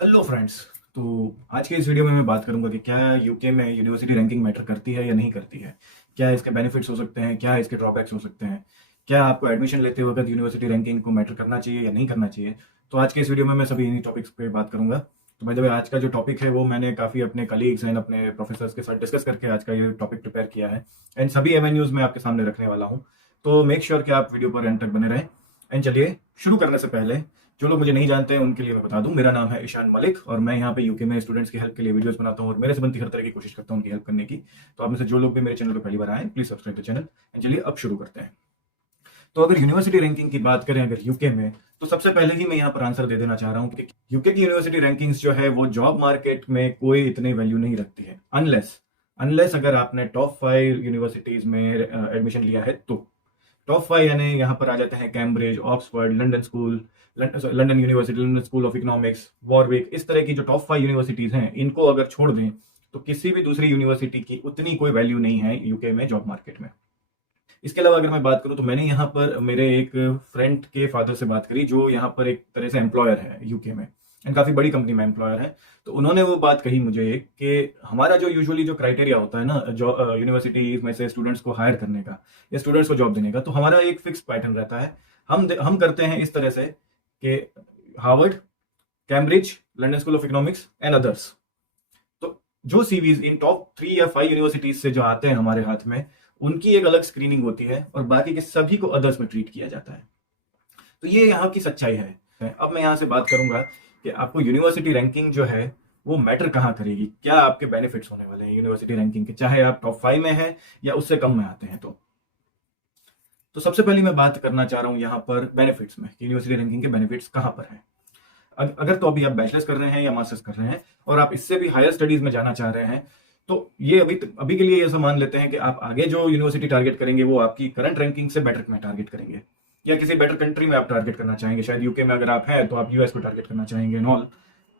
Hello friends. तो आज के इस वीडियो में मैं बात करूंगा कि क्या यूके में यूनिवर्सिटी रैंकिंग मैटर करती है या नहीं करती है। क्या इसके बेनिफिट्स हो सकते हैं, क्या इसके ड्रॉबैक्स हो सकते हैं। क्या आपको एडमिशन लेते वक्त यूनिवर्सिटी रैंकिंग को मैटर करना चाहिए या नहीं करना चाहिए। तो आज के इस वीडियो में मैं सभी इन्हीं टॉपिक्स पे बात करूंगा। तो भाई आज का जो टॉपिक है वो मैंने काफ़ी अपने कलीग्स एंड अपने प्रोफेसर्स के साथ डिस्कस करके आज का ये टॉपिक प्रिपेयर किया है। एंड सभी एवेन्यूज़ में आपके सामने रखने वाला हूँ। तो मेक श्योर कि आप वीडियो पर एंड तक बने रहें। एंड चलिए शुरू करने से पहले जो लोग मुझे नहीं जानते हैं उनके लिए मैं बता दूं, मेरा नाम है ईशान मलिक और मैं यहाँ पे यूके में स्टूडेंट्स की हेल्प के लिए वीडियोस बनाता हूँ और मेरे से बनती हर तरह की कोशिश करता हूँ उनकी हेल्प करने की। तो आप में से जो लोग भी मेरे चैनल पर पहली बार आए please subscribe the channel. And चलिए अब शुरू करते हैं। तो अगर यूनिवर्सिटी रैंकिंग की बात करें अगर यूके में, तो सबसे पहले ही मैं यहाँ पर आंसर दे देना चाह रहा हूँ कि यूके की यूनिवर्सिटी रैंकिंग्स जो है वो जॉब मार्केट में कोई इतनी वैल्यू नहीं रखती है, अनलेस अनलेस अगर आपने टॉप 5 यूनिवर्सिटीज में एडमिशन लिया है तो। टॉप 5 यानी यहाँ पर आ जाते हैं Cambridge, Oxford, London school, London university, London school of economics, Warwick, इस तरह की जो टॉप 5 यूनिवर्सिटीज हैं इनको अगर छोड़ दें तो किसी भी दूसरी यूनिवर्सिटी की उतनी कोई वैल्यू नहीं है यूके में जॉब मार्केट में। इसके अलावा अगर मैं बात करूं तो मैंने यहाँ पर मेरे एक फ्रेंड के फादर से बात करी जो यहाँ पर एक तरह से एम्प्लॉयर है यूके में एंड काफ़ी बड़ी कंपनी में एम्प्लॉयर है। तो उन्होंने वो बात कही मुझे कि हमारा जो यूजुअली जो क्राइटेरिया होता है ना जो यूनिवर्सिटीज में से स्टूडेंट्स को हायर करने का या स्टूडेंट्स को जॉब देने का, तो हमारा एक फिक्स पैटर्न रहता है। हम करते हैं इस तरह से कि Harvard, Cambridge, London school of economics and others. तो जो सीवीज इन टॉप 3 या 5 यूनिवर्सिटीज से जो आते हैं हमारे हाथ में, उनकी एक अलग स्क्रीनिंग होती है और बाकी के सभी को अदर्स में ट्रीट किया जाता है। तो ये यहाँ की सच्चाई है। अब मैं यहाँ से बात करूंगा कि आपको यूनिवर्सिटी रैंकिंग जो है वो मैटर कहाँ करेगी, क्या आपके बेनिफिट्स होने वाले हैं यूनिवर्सिटी रैंकिंग के, चाहे आप टॉप 5 में हैं या उससे कम में आते हैं। तो सबसे पहले मैं बात करना चाह रहा हूँ यहाँ पर बेनिफिट्स में, यूनिवर्सिटी रैंकिंग के बेनिफिट्स कहाँ पर हैं। अगर तो अभी आप बैचलर्स कर रहे हैं या मास्टर्स कर रहे हैं और आप इससे भी हायर स्टडीज में जाना चाह रहे हैं, तो ये अभी के लिए ये मान लेते हैं कि आप आगे जो यूनिवर्सिटी टारगेट करेंगे वो आपकी करंट रैंकिंग से बेटर में टारगेट करेंगे या किसी बेटर कंट्री में आप टारगेट करना चाहेंगे। शायद यूके में अगर आप हैं तो आप यूएस को टारगेट करना चाहेंगे नॉल।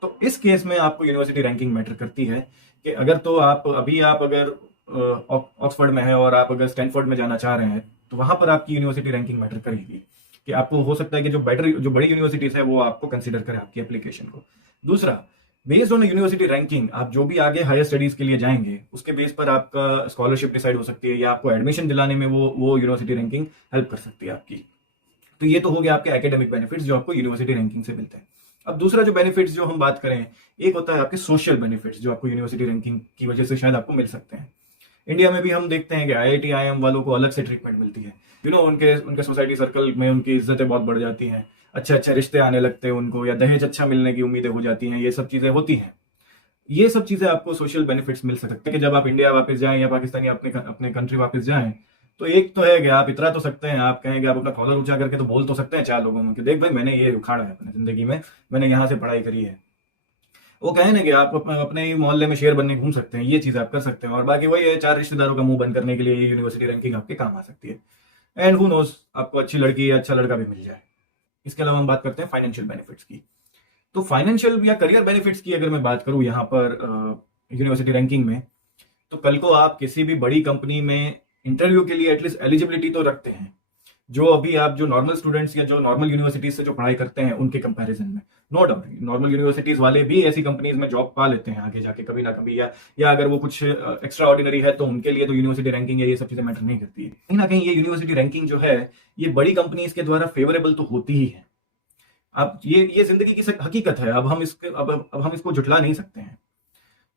तो इस केस में आपको यूनिवर्सिटी रैंकिंग मैटर करती है कि अगर तो आप अगर ऑक्सफोर्ड में है और आप अगर स्टैनफोर्ड में जाना चाह रहे हैं तो वहां पर आपकी यूनिवर्सिटी रैंकिंग मैटर करेगी कि आपको हो सकता है कि जो बड़ी यूनिवर्सिटीज है वो आपको कंसिडर करें आपकी एप्लीकेशन को। दूसरा, बेस्ड ऑन यूनिवर्सिटी रैंकिंग आप जो भी आगे हायर स्टडीज के लिए जाएंगे उसके बेस पर आपका स्कॉलरशिप डिसाइड हो सकती है या आपको एडमिशन दिलाने में वो यूनिवर्सिटी रैंकिंग हेल्प कर सकती है आपकी। तो ये तो हो गया आपके एकेडमिक बेनिफिट्स जो आपको यूनिवर्सिटी रैंकिंग से मिलते हैं। अब दूसरा जो बेनिफिट्स जो हम बात करें, एक होता है आपके सोशल बेनिफिट्स जो आपको यूनिवर्सिटी रैंकिंग की वजह से शायद आपको मिल सकते हैं। इंडिया में भी हम देखते हैं कि आईआईटी आईएम वालों को अलग से ट्रीटमेंट मिलती है। उनके उनके सोसाइटी सर्कल में उनकी इज्जतें बहुत बढ़ जाती हैं, अच्छे अच्छे रिश्ते आने लगते हैं उनको, या दहेज अच्छा मिलने की उम्मीदें हो जाती हैं, ये सब चीजें होती हैं। ये सब चीजें आपको सोशल बेनिफिट्स मिल सकते हैं कि जब आप इंडिया वापस जाएं या पाकिस्तानी अपने अपने कंट्री वापस जाएं, तो एक तो है कि आप इतना तो सकते हैं, आप कहेंगे आप अपना कॉलर ऊंचा करके तो बोल तो सकते हैं 4 लोगों में कि देख भाई मैंने ये उखाड़ा है अपनी जिंदगी में, मैंने यहाँ से पढ़ाई करी है। वो कहे ना कि आप अपने ही मोहल्ले में शेर बनने घूम सकते हैं, ये चीज आप कर सकते हैं। और बाकी वही है, 4 रिश्तेदारों का मुंह बंद करने के लिए ये यूनिवर्सिटी रैंकिंग आपके काम आ सकती है। एंड हु नोस, आपको अच्छी लड़की या अच्छा लड़का भी मिल जाए। इसके अलावा हम बात करते हैं फाइनेंशियल बेनिफिट्स की। तो फाइनेंशियल या करियर बेनिफिट्स की अगर मैं बात करूं यहाँ पर यूनिवर्सिटी रैंकिंग में, तो कल को आप किसी भी बड़ी कंपनी में इंटरव्यू के लिए एटलीस्ट एलिजिबिलिटी तो रखते हैं, जो अभी आप जो नॉर्मल स्टूडेंट्स या जो नॉर्मल यूनिवर्सिटीज से जो पढ़ाई करते हैं उनके कंपैरिजन में। नो डाउट नॉर्मल यूनिवर्सिटीज वाले भी ऐसी कंपनीज में जॉब पा लेते हैं आगे जाके कभी ना कभी, या अगर वो कुछ एक्स्ट्रा ऑर्डिनरी है तो उनके लिए तो यूनिवर्सिटी रैंकिंग या ये सब चीजें मैटर नहीं करती है। कहीं ना कहीं ये यूनिवर्सिटी रैंकिंग जो है ये बड़ी कंपनीज के द्वारा फेवरेबल तो होती ही है। अब ये जिंदगी की हकीकत है, अब हम इसको झुठला नहीं सकते हैं।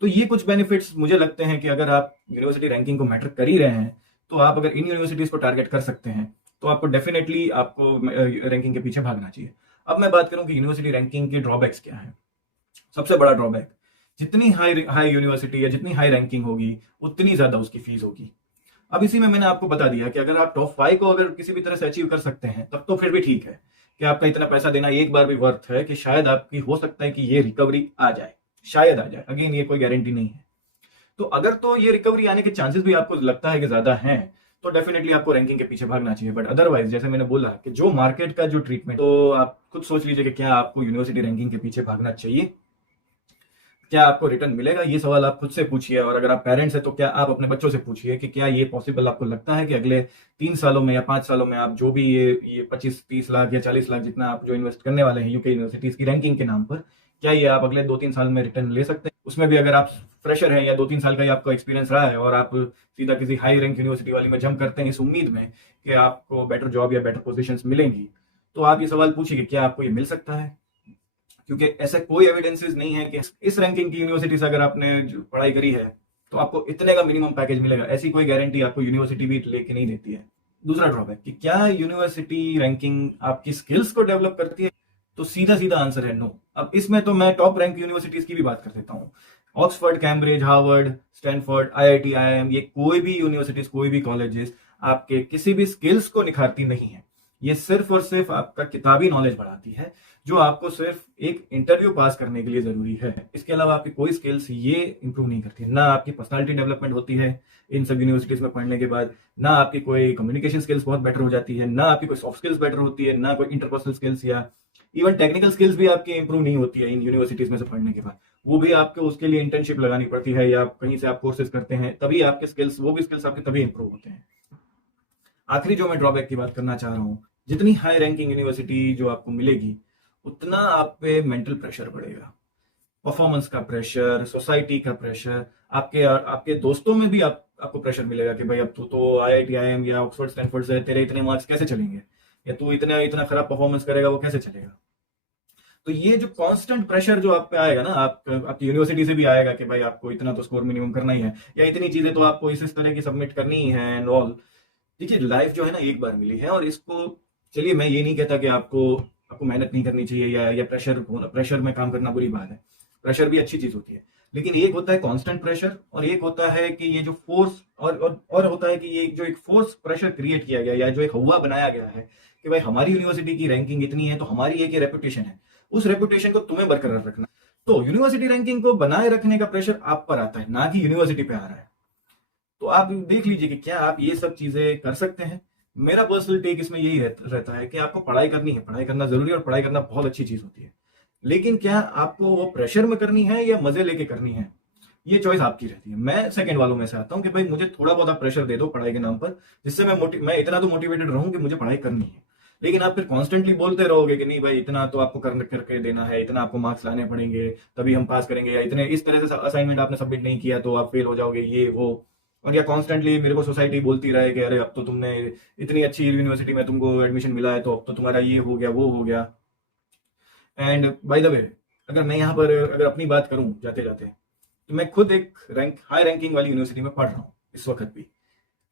तो ये कुछ बेनिफिट्स मुझे लगते हैं कि अगर आप यूनिवर्सिटी रैंकिंग को मैटर कर ही रहे हैं तो आप अगर इन यूनिवर्सिटीज को टारगेट कर सकते हैं तो आपको डेफिनेटली आपको रैंकिंग के पीछे भागना चाहिए। अब मैं बात करूं कि यूनिवर्सिटी रैंकिंग के ड्रॉबैक्स क्या है। सबसे बड़ा ड्रॉबैक, जितनी हाई हाई यूनिवर्सिटी या जितनी हाई रैंकिंग होगी उतनी ज्यादा उसकी फीस होगी। अब इसी में मैंने आपको बता दिया कि अगर आप टॉप 5 को अगर किसी भी तरह से अचीव कर सकते हैं तब तो फिर भी ठीक है कि आपका इतना पैसा देना एक बार भी वर्थ है कि शायद आपकी हो सकता है कि ये रिकवरी आ जाए, शायद आ जाए, अगेन ये कोई गारंटी नहीं है। तो अगर तो ये रिकवरी आने के चांसेस भी आपको लगता है कि ज्यादा हैं तो डेफिनेटली आपको रैंकिंग के पीछे भागना चाहिए। बट अदरवाइज जैसे मैंने बोला कि जो मार्केट का जो ट्रीटमेंट, तो आप खुद सोच लीजिए कि क्या आपको यूनिवर्सिटी रैंकिंग के पीछे भागना चाहिए, क्या आपको रिटर्न मिलेगा, ये सवाल आप खुद से पूछिए। और अगर आप पेरेंट्स हैं तो क्या आप अपने बच्चों से पूछिए कि क्या ये पॉसिबल आपको लगता है कि अगले 3 सालों में या 5 सालों में आप जो भी ये 25-30 लाख या 40 लाख जितना आप जो इन्वेस्ट करने वाले हैं यूके यूनिवर्सिटीज की रैंकिंग के नाम पर, क्या ये आप अगले 2-3 साल में रिटर्न ले सकते हैं? उसमें भी अगर आप फ्रेशर हैं या 2-3 साल का ही आपका एक्सपीरियंस रहा है और आप सीधा किसी हाई रैंक यूनिवर्सिटी वाली में जंप करते हैं इस उम्मीद में कि आपको बेटर जॉब या बेटर पोजीशंस मिलेंगी, तो आप ये सवाल पूछिए कि क्या आपको ये मिल सकता है? क्योंकि ऐसा कोई एविडेंसेस नहीं है कि इस रैंकिंग की यूनिवर्सिटी से अगर आपने जो पढ़ाई करी है तो आपको इतने का मिनिमम पैकेज मिलेगा। ऐसी कोई गारंटी आपको यूनिवर्सिटी भी लेके नहीं देती है। दूसरा ड्रॉबैक कि क्या यूनिवर्सिटी रैंकिंग आपकी स्किल्स को डेवलप करती है? तो सीधा सीधा आंसर है नो। अब इसमें तो मैं टॉप रैंक यूनिवर्सिटीज की भी बात कर देता हूँ। Oxford, Cambridge, Harvard, Stanford, IIT, IIM, ये कोई भी यूनिवर्सिटीज, कोई भी कॉलेजेस आपके किसी भी स्किल्स को निखारती नहीं है। ये सिर्फ और सिर्फ आपका किताबी नॉलेज बढ़ाती है, जो आपको सिर्फ एक इंटरव्यू पास करने के लिए जरूरी है। इसके अलावा आपकी कोई स्किल्स ये इंप्रूव नहीं करती है। ना आपकी पर्सनालिटी डेवलपमेंट होती है इन सब यूनिवर्सिटीज में पढ़ने के बाद, ना आपकी कोई कम्युनिकेशन स्किल्स बहुत बेटर हो जाती है, ना आपकी कोई सॉफ्ट स्किल्स बेटर होती है, ना कोई इंटरपर्सनल स्किल्स या इवन टेक्निकल स्किल्स भी आपकी इंप्रूव नहीं होती है इन यूनिवर्सिटीज में से पढ़ने के बाद। वो भी आपको उसके लिए इंटर्नशिप लगानी पड़ती है या कहीं से आप कोर्सेज करते हैं, तभी आपके स्किल्स, वो भी स्किल्स आपके तभी इंप्रूव होते हैं। आखिरी जो मैं ड्रॉबैक की बात करना चाह रहा हूँ, जितनी हाई रैंकिंग यूनिवर्सिटी जो आपको मिलेगी उतना आप पे मेंटल प्रेशर बढ़ेगा। परफॉर्मेंस का प्रेशर, सोसाइटी का प्रेशर, आपके आपके दोस्तों में भी आपको प्रेशर मिलेगा कि भाई अब तू तो आईआईटी, आईएम या ऑक्सफोर्ड, स्टैनफोर्ड से, तेरे इतने मार्क्स कैसे चलेंगे, या तू इतना इतना खराब परफॉर्मेंस करेगा, वो कैसे चलेगा? तो ये जो कांस्टेंट प्रेशर जो आप पे आएगा ना, आपकी यूनिवर्सिटी से भी आएगा कि भाई आपको इतना तो स्कोर मिनिमम करना ही है, या इतनी चीजें तो आपको इस तरह की सबमिट करनी ही है एंड ऑल। देखिए, लाइफ जो है ना एक बार मिली है, और इसको, चलिए मैं ये नहीं कहता कि आपको आपको मेहनत नहीं करनी चाहिए या प्रेशर होना, प्रेशर में काम करना बुरी बात है। प्रेशर भी अच्छी चीज होती है, लेकिन एक होता है कांस्टेंट प्रेशर और एक होता है कि ये जो फोर्स, और होता है कि ये जो एक फोर्स प्रेशर क्रिएट किया गया या जो एक हवा बनाया गया है कि भाई हमारी यूनिवर्सिटी की रैंकिंग इतनी है तो हमारी एक रेपुटेशन है, उस रेपुटेशन को तुम्हें बरकरार रखना। तो यूनिवर्सिटी रैंकिंग को बनाए रखने का प्रेशर आप पर आता है, ना कि यूनिवर्सिटी पे आ रहा है। तो आप देख लीजिए कि क्या आप ये सब चीजें कर सकते हैं। मेरा पर्सनल टेक इसमें यही रहता है कि आपको पढ़ाई करनी है, पढ़ाई करना जरूरी है और पढ़ाई करना बहुत अच्छी चीज होती है, लेकिन क्या आपको वो प्रेशर में करनी है या मजे लेके करनी है, ये चॉइस आपकी रहती है। मैं सेकंड वालों में से आता हूँ कि भाई मुझे थोड़ा बहुत आप प्रेशर दे दो पढ़ाई के नाम पर, जिससे मैं इतना तो मोटिवेटेड रहूं कि मुझे पढ़ाई करनी है। लेकिन आप फिर कॉन्स्टेंटली बोलते रहोगे कि नहीं भाई इतना तो आपको करके देना है, इतना आपको मार्क्स लाने पड़ेंगे तभी हम पास करेंगे, या इतने इस तरह से असाइनमेंट आपने सबमिट नहीं किया तो आप फेल हो जाओगे, ये वो। और या कॉन्स्टेंटली मेरे को सोसाइटी बोलती रहे कि अरे अब तो तुमने इतनी अच्छी यूनिवर्सिटी में तुमको एडमिशन मिला है तो अब तो तुम्हारा ये हो गया, वो हो गया। एंड बाय द वे, अगर मैं यहाँ पर अगर अपनी बात करूं जाते जाते, तो मैं खुद एक हाई रैंकिंग वाली यूनिवर्सिटी में पढ़ रहा हूँ इस वक्त भी।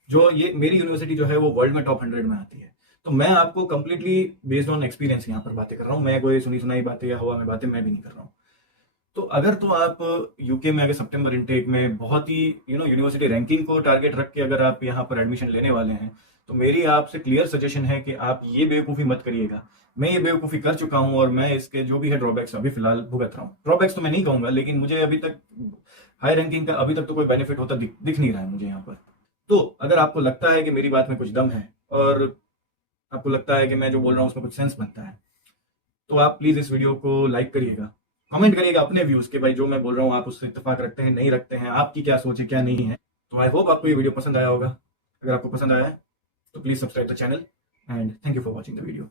जो ये मेरी यूनिवर्सिटी जो है वो वर्ल्ड में टॉप 100 में आती है। तो मैं आपको कंप्लीटली बेस्ड ऑन एक्सपीरियंस यहाँ पर बातें कर रहा हूँ, मैं कोई सुनी सुनाई बातें या हवा में बातें मैं भी नहीं कर रहा हूँ। तो अगर तो आप यूके में अगर सितंबर इनटेक में बहुत ही यूनिवर्सिटी रैंकिंग को टारगेट रख के अगर आप यहाँ पर एडमिशन लेने वाले हैं, तो मेरी आपसे क्लियर सजेशन है कि आप ये बेवकूफ़ी मत करिएगा। मैं ये बेवकूफ़ी कर चुका हूँ और मैं इसके जो भी है ड्रॉबैक्स अभी फिलहाल भुगत रहा हूँ। ड्रॉबैक्स तो मैं नहीं कहूंगा, लेकिन मुझे अभी तक हाई रैंकिंग का अभी तक तो कोई बेनिफिट होता दिख नहीं रहा है मुझे यहाँ पर। तो अगर आपको लगता है कि मेरी बात में कुछ दम है और आपको लगता है कि मैं जो बोल रहा हूँ उसमें कुछ सेंस बनता है, तो आप प्लीज़ इस वीडियो को लाइक करिएगा, कमेंट करिएगा अपने व्यूज़ के, भाई जो मैं बोल रहा हूँ आप उससे इत्तेफाक रखते हैं, नहीं रखते हैं, आपकी क्या सोच है, क्या नहीं है। तो आई होप आपको ये वीडियो पसंद आया होगा। अगर आपको पसंद आया है तो please subscribe the channel and thank you for watching the video.